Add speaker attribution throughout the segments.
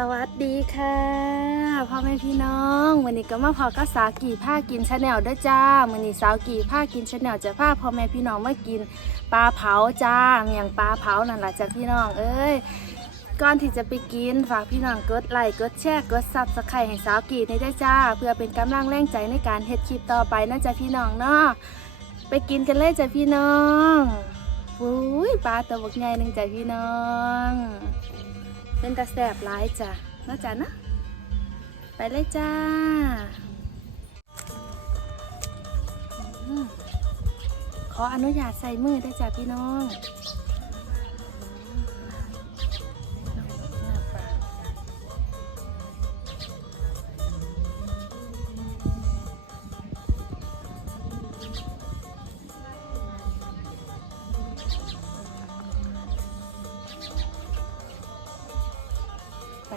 Speaker 1: สวัสดีค่ะพ่อแม่พี่น้องวันนี้ก็มาพอก็สาวกี่ผ้ากินชาแนลด้วยจ้าวันนี้สาวกี่ผ้ากินชาแนลจะพาพ่อแม่พี่น้องมากินปลาเผาจ้าเมียงปลาเผานั่นแหละจ้าพี่น้องเอ้ยก่อนที่จะไปกินฝากพี่น้องกดไลค์กดแชร์กดซับสไครต์ให้สาวกี่ในด้จ้า เพื่อเป็นกำลังแรงใจในการเฮ็ดคลิปต่อไปนะจ้าพี่น้องเนาะไปกินกันเลยจ้าพี่น้องอุ้ยปลาตัวบกใหญ่หนึ่งจ้าพี่น้อง เป็นตาแสบร้ายจ้ะนะจ๊ะนะ ไปเลยจ้าขออนุญาตใส่มือได้จ้ะพี่น้อง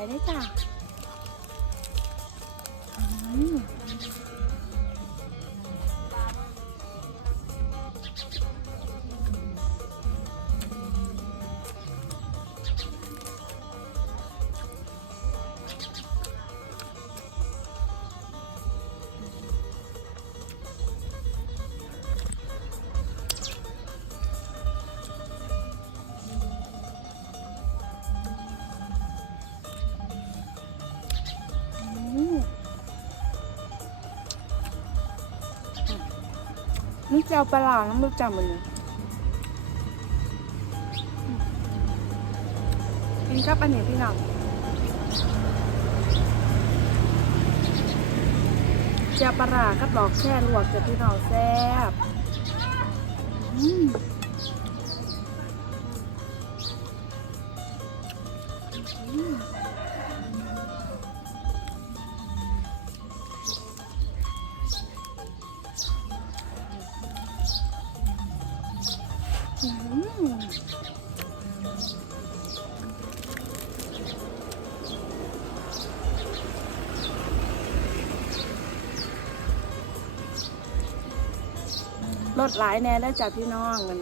Speaker 1: ไปเลยจ้ะ นี่เจ้าปลาร้าน้ำมันจำมันเลยกินกับอันนี้พี่น้องเจ้าปลากับดอกแช่ลวกจะพี่น้องแซ่บอืม รถหลายแน่ได้วจากพี่น้องมัน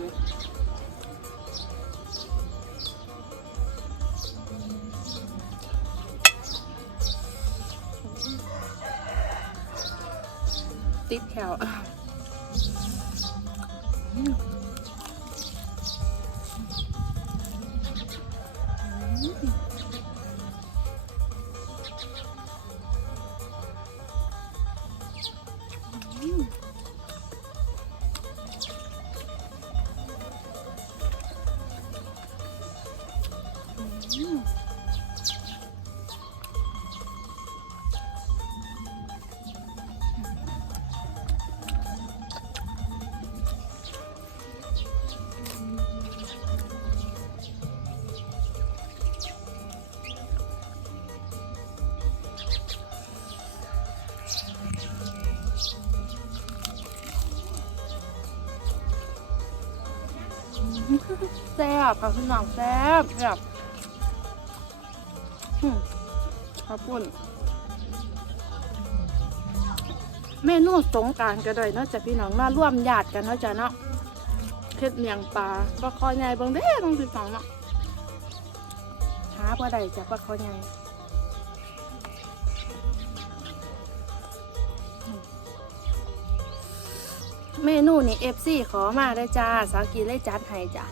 Speaker 1: ติดแถว แซ่บค่ะพี่น้องแซ่บแซ่บขอบคุณเมนูสงการก็ได้เนาะจ้ะพี่น้องมาร่วมญาติกันเนาะจ้ะเนาะเฮ็ดเมียงปลาปลาคอใหญ่เบิ่งเด้ต้องพี่น้องเนาะหาบ่ได้จ้ะปลาคอใหญ่ เมนูนี่ FC ขอมาได้จ้า สาวกีเลยจัดให้จ้ะ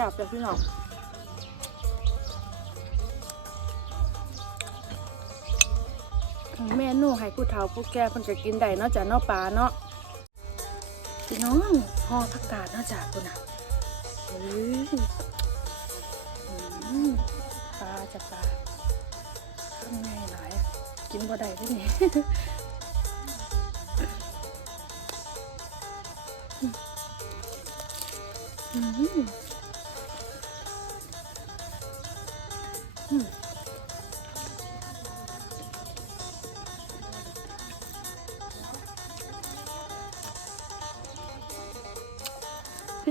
Speaker 1: ซ่บเลยพี่น้องเมนูให้ผู้เฒ่าผู้แก่เพิ่นจะกินได้เนาะจ้ะเนาะปลาเนาะพี่น้องห่อผักกาดเนาะจ้ะคุณน่ะเฮ้ยปลาจะปลาทำไงหลายกินบ่ได้ที่นี่อืม พี่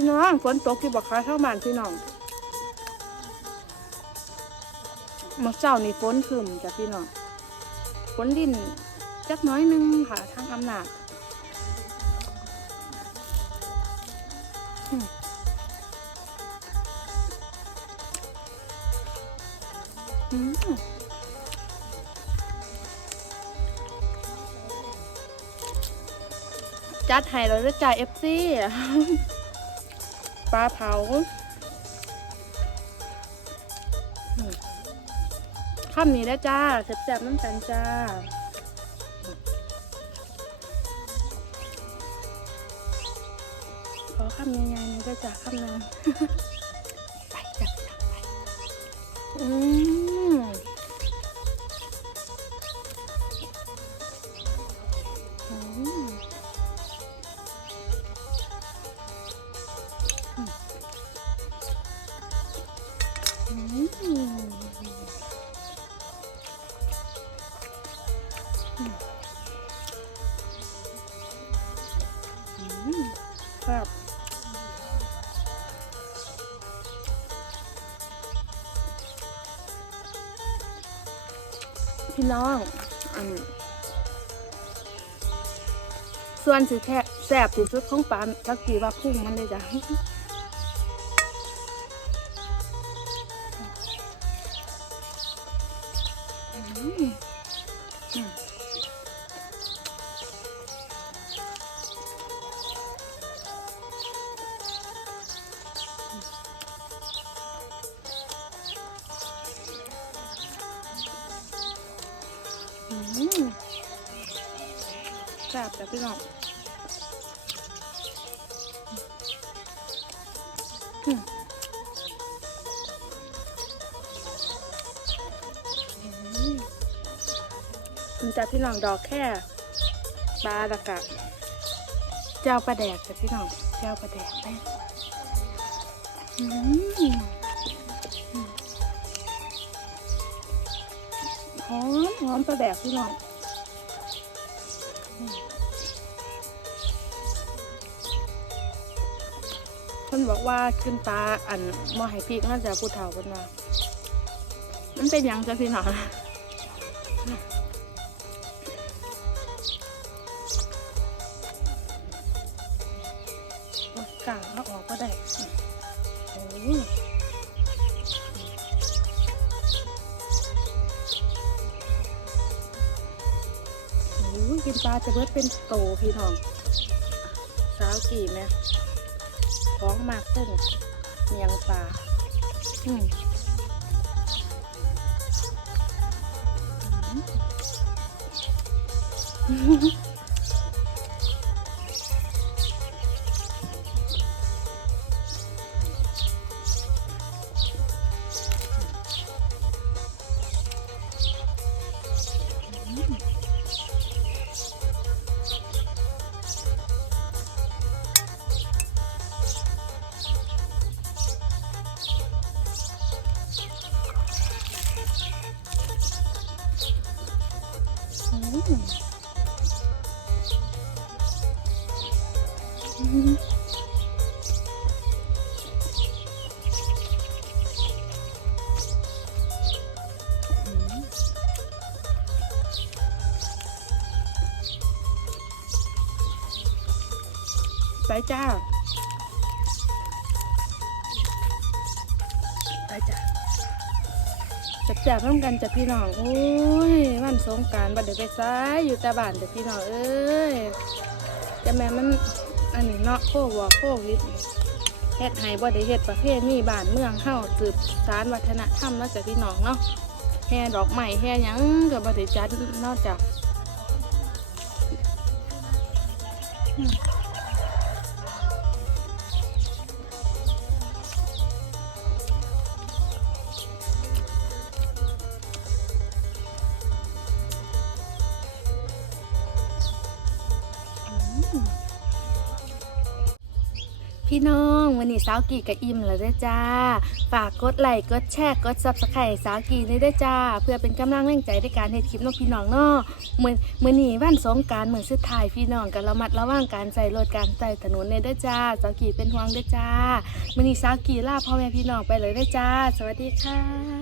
Speaker 1: น้องฝนตกที่บอกค้าเข้าบ้านพี่น้องมื่อเช้านี่ฝนขึ้นจ้ะพี่น้องฝนดินจักน้อยนึงค่ะทางอำนาจ จัดให้เราด้วยจ่ายเอฟซีปลาเผาข้ามนี้ได้จ้าแซ่บๆน้ำกันจ้าขอคำยังไงนี่ได้จ้าคำนึง มอืมครับพี่น้องอืมส่วนสิแทะแสบที่สุดของปลาตะกี้ว่าพุ่งมันเลยจ้ะ แซ่บแต่พี่น้องมันจะพี่น้องดอกแค่ปลาตะกะเจ้าปลาแดกจ้ะพี่น้องเจ้าปลาแดกไปอืมหอมหอมปลาแดกพี่น้อง นบอกว่าขึ้นปลาอันมอไห้พริกน่าจะพูดเท่ากันว่ามันเป็นหยังจ้ะพี่น้องกลางเอาออกก็ได้โอ้ยโอ้ยกินปลาจะเบิดเป็นโตพี่น้องสาวกี่แม่ ของมากขึ้นเมียงปลาอืมอืม อืมอื จับจับร่วมกันจ้ะพี่น้องโอ้ยวันสงการบัดเดี๋ยวไปซ้ายอยู่แต่บ้านจ้ะพี่น้องเอ้ยจะแม่มันอันนี้เนาะโควโควิดนี่เฮ็ดให้บ่ได้เฮ็ดประเภทนี้บ้านเมืองเฮาสืบสารวัฒนธรรมเนาะจ้ะพี่น้องเนาะแห่ดอกไม้แห่ยังก็บ่ได้จัดนอกจาก พี่น้องวันนี้สาวกีกับอิมแล้วเด้จ้า ฝากกดไลค์กดแชร์กดซับสไครต์สาวกีนี่เด้จ้า เพื่อเป็นกำลังแรงใจในการเฮ็ดคลิปน้องพี่น้องเนาะเหมื้อมื้อนี้วันสงการเหมือนสุดท้ายพี่น้องก็ระมัดระวังการใส่รถการใส่ถนนเด้จ้าสาวกีเป็นห่วงเด้จ้าวันนี้สาวกีลาพ่อแม่พี่น้องไปเลยเด้จ้า สวัสดีค่ะ